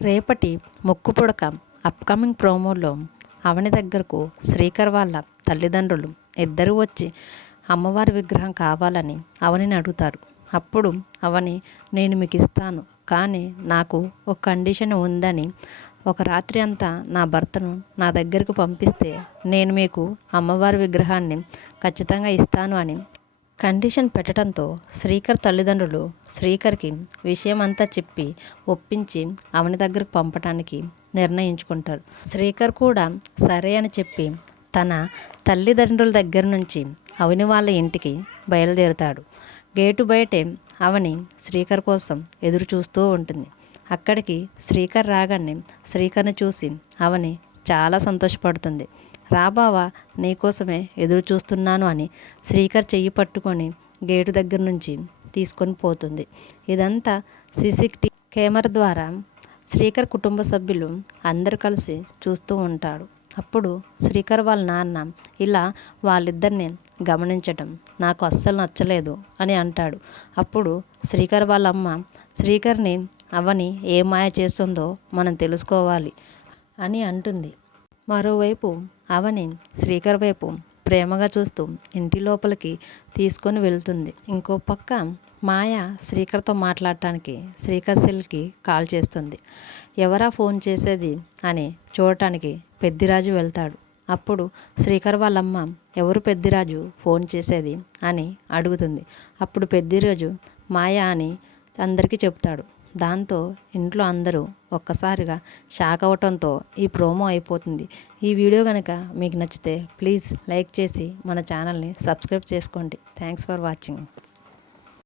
రేపటి ముక్కు పుడక అప్కమింగ్ ప్రోమోలో అవని దగ్గరకు శ్రీకర్ వాళ్ళ తల్లిదండ్రులు ఇద్దరూ వచ్చి అమ్మవారి విగ్రహం కావాలని అవనిని అడుగుతారు. అప్పుడు అవని నేను మీకు ఇస్తాను, కానీ నాకు ఒక కండిషన్ ఉందని, ఒక రాత్రి అంతా నా భర్తను నా దగ్గరకు పంపిస్తే నేను మీకు అమ్మవారి విగ్రహాన్ని ఖచ్చితంగా ఇస్తాను అని కండిషన్ పెట్టడంతో శ్రీకర్ తల్లిదండ్రులు శ్రీకర్కి విషయం అంతా చెప్పి ఒప్పించి అవని దగ్గరకు పంపడానికి నిర్ణయించుకుంటారు. శ్రీకర్ కూడా సరే అని చెప్పి తన తల్లిదండ్రుల దగ్గర నుంచి అవని వాళ్ళ ఇంటికి బయలుదేరుతాడు. గేటు బయటే అవని శ్రీకర్ కోసం ఎదురు చూస్తూ ఉంటుంది. అక్కడికి శ్రీకర్ రాగానే శ్రీకర్ని చూసి అవని చాలా సంతోషపడుతుంది. రాబావా, నీకోసమే ఎదురు చూస్తున్నాను అని శ్రీకర్ చెయ్యి పట్టుకొని గేటు దగ్గర నుంచి తీసుకొని పోతుంది. ఇదంతా సీసీటీవీ కెమెరా ద్వారా శ్రీకర్ కుటుంబ సభ్యులు అందరూ కలిసి చూస్తూ ఉంటాడు. అప్పుడు శ్రీకర్ వాళ్ళ నాన్న ఇలా వాళ్ళిద్దరిని గమనించటం నాకు అస్సలు నచ్చలేదు అని అంటాడు. అప్పుడు శ్రీకర్ వాళ్ళ అమ్మ శ్రీకర్ని అవని ఏ మాయ చేస్తుందో మనం తెలుసుకోవాలి అని అంటుంది. మరోవైపు అవని శ్రీకర్ వైపు ప్రేమగా చూస్తూ ఇంటి లోపలికి తీసుకొని వెళ్తుంది. ఇంకో పక్క మాయ శ్రీకర్తో మాట్లాడటానికి శ్రీకర్ సెల్కి కాల్ చేస్తుంది. ఎవరా ఫోన్ చేసేది అని చూడటానికి పెద్దిరాజు వెళ్తాడు. అప్పుడు శ్రీకర్ వాళ్ళమ్మ ఎవరు పెద్దిరాజు ఫోన్ చేసేది అని అడుగుతుంది. అప్పుడు పెద్దిరాజు మాయ అని అందరికీ చెప్తాడు. దాంతో ఇంట్లో అందరూ ఒక్కసారిగా షాక్ అవటంతో ఈ ప్రోమో అయిపోతుంది. ఈ వీడియో కనుక మీకు నచ్చితే ప్లీజ్ లైక్ చేసి మన ఛానల్ని సబ్స్క్రైబ్ చేసుకోండి. Thanks for watching.